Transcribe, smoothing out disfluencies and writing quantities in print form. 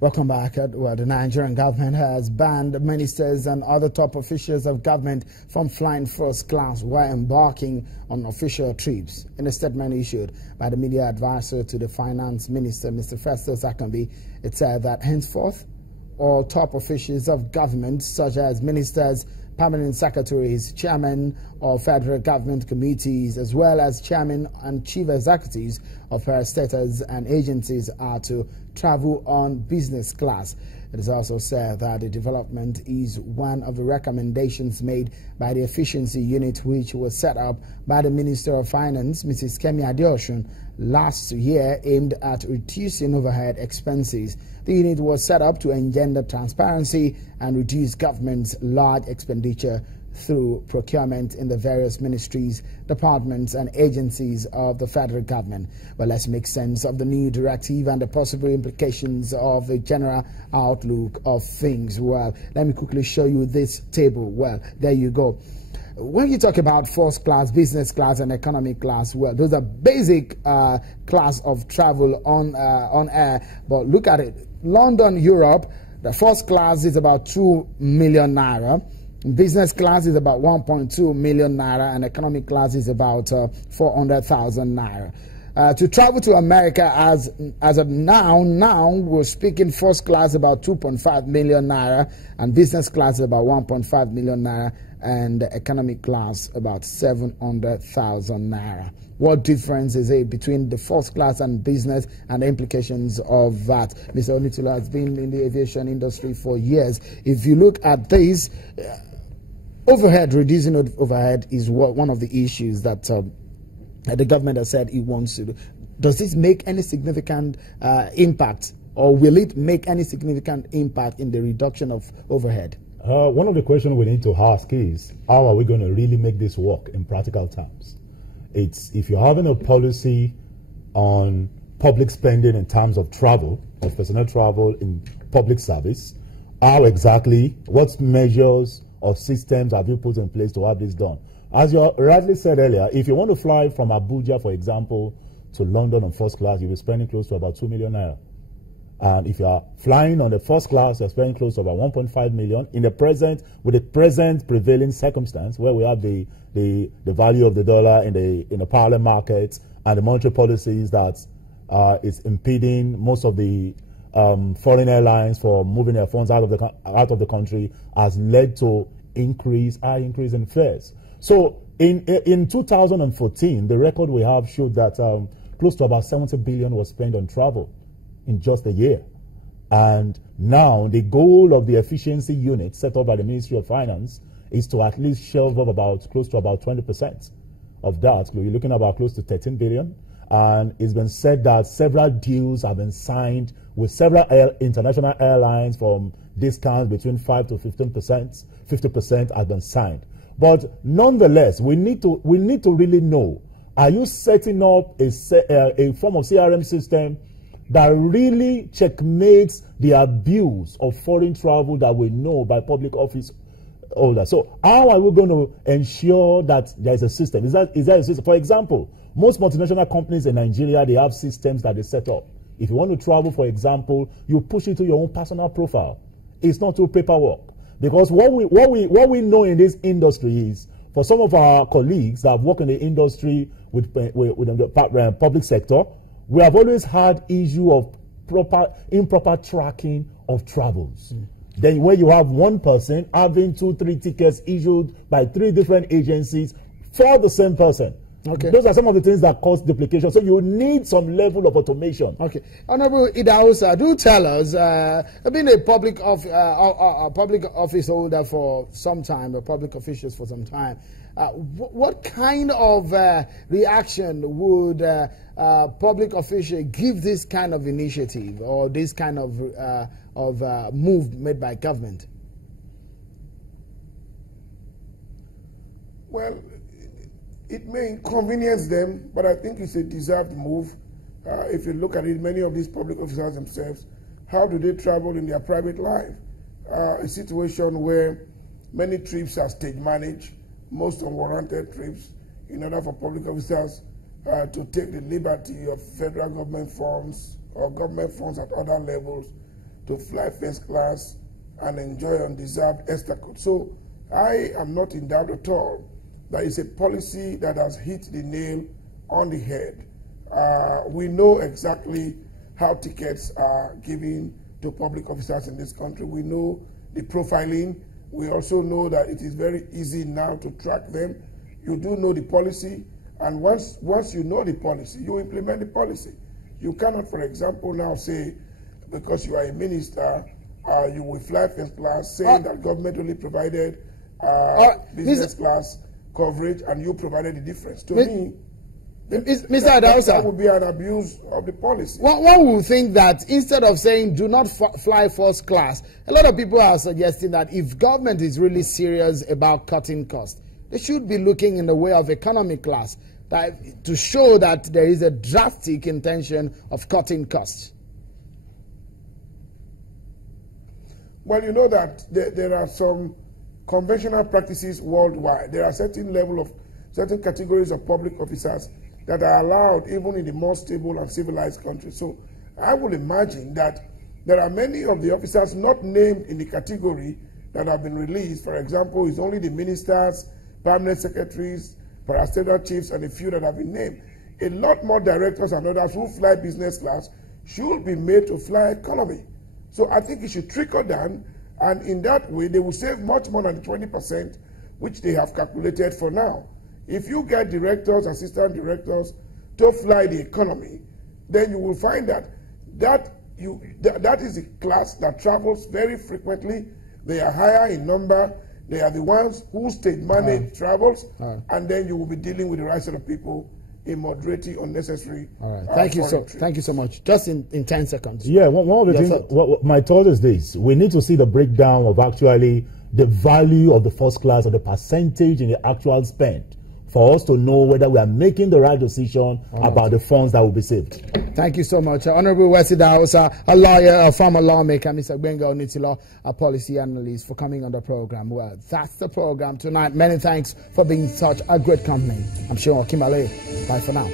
Welcome back. Well, the Nigerian government has banned ministers and other top officials of government from flying first class while embarking on official trips. In a statement issued by the media advisor to the finance minister, Mr. Festus Akambi, it said that henceforth, all top officials of government, such as ministers, permanent secretaries, chairmen of federal government committees, as well as chairmen and chief executives of parastatals and agencies, are to travel on business class. It is also said that the development is one of the recommendations made by the efficiency unit, which was set up by the Minister of Finance, Mrs. Kemi Adeosun, last year, aimed at reducing overhead expenses. The unit was set up to engender transparency and reduce government's large expenditure through procurement in the various ministries, departments and agencies of the federal government. Well, let's make sense of the new directive and the possible implications of the general outlook of things. Well, let me quickly show you this table. Well, there you go. When you talk about first class, business class and economy class, well, those are basic class of travel on air. But look at it. London, Europe, the first class is about 2 million naira. Business class is about 1.2 million naira, and economic class is about 400,000 naira. To travel to America as of now we're speaking first class about 2.5 million naira, and business class is about 1.5 million naira, and the economic class about 700,000 naira. What difference is it between the first class and business, and the implications of that? Mr. Onitula has been in the aviation industry for years. If you look at this, overhead, reducing overhead is one of the issues that the government has said it wants to do. Does this make any significant impact, or will it make any significant impact in the reduction of overhead? One of the questions we need to ask is, how are we going to really make this work in practical terms? It's, if you're having a policy on public spending in terms of travel, of personnel travel in public service, how exactly, what measures or systems have you put in place to have this done? As you rightly said earlier, if you want to fly from Abuja, for example, to London on first class, you'll be spending close to about 2 million naira. And if you are flying on the first class, you're spending close to about 1.5 million. In the present, with the present prevailing circumstance, where we have the value of the dollar in the parallel market and the monetary policies that is impeding most of the foreign airlines for moving their funds out of the country, has led to high increase in fares. So in 2014, the record we have showed that close to about 70 billion was spent on travel in just a year. And now the goal of the efficiency unit set up by the Ministry of Finance is to at least shelve up about close to about 20% of that. We're looking at about close to 13 billion. And it's been said that several deals have been signed with several international airlines, from discounts between 5 to 15%, 50% has been signed. But nonetheless, we need to really know, are you setting up a form of CRM system that really checkmates the abuse of foreign travel that we know by public office holders? So how are we going to ensure that there is a system? Is there a system? For example, most multinational companies in Nigeria, they have systems that they set up. If you want to travel, for example, you push it to your own personal profile. It's not through paperwork. Because what we know in this industry is, for some of our colleagues that have worked in the industry with the public sector, we have always had issue of improper tracking of travels. Then when you have one person having 2-3 tickets issued by 3 different agencies for the same person, okay, those are some of the things that cause duplication. So you need some level of automation. Okay, Honorable Idausa, do tell us, being a public office holder for some time, a public officials for some time, what kind of reaction would public official give this kind of initiative or this kind of move made by government? Well, it may inconvenience them, but I think it's a deserved move. If you look at it, many of these public officers themselves, how do they travel in their private life? A situation where many trips are stage managed, most unwarranted trips, in order for public officers to take the liberty of federal government funds or government funds at other levels to fly first class and enjoy undeserved extra cost. So I am not in doubt at all that it's a policy that has hit the nail on the head. We know exactly how tickets are given to public officers in this country. We know the profiling. We also know that it is very easy now to track them. You do know the policy, and once you know the policy, you implement the policy. You cannot, for example, now say, because you are a minister, you will fly first class, saying that government only provided business class coverage and you provided the difference. To me, Mr. Adausa, that would be an abuse of the policy. One would think that instead of saying do not fly first class, a lot of people are suggesting that if government is really serious about cutting costs, they should be looking in the way of economy class to show that there is a drastic intention of cutting costs. Well, you know that there are some conventional practices worldwide. There are certain categories of public officers that are allowed even in the more stable and civilized countries. So I would imagine that there are many of the officers not named in the category that have been released. For example, it's only the ministers, permanent secretaries, parastatal chiefs, and a few that have been named. A lot more directors and others who fly business class should be made to fly economy. So I think it should trickle down, and in that way they will save much more than the 20% which they have calculated for now. If you get directors, assistant directors to fly the economy, then you will find that is a class that travels very frequently. They are higher in number. They are the ones who state-managed travels, and then you will be dealing with the right sort of people in moderating unnecessary. All right. Thank you so much. Just in 10 seconds. Yeah, one of the things, my thought is this. We need to see the breakdown of actually the value of the first class or the percentage in the actual spend for us to know whether we are making the right decision about the funds that will be saved. Thank you so much. Honorable Wesley Dausa, a lawyer, a former lawmaker, Mr. Gbenga Onitilo, a policy analyst, for coming on the program. Well, that's the program tonight. Many thanks for being such a great company. I'm sure Kimale. Bye for now.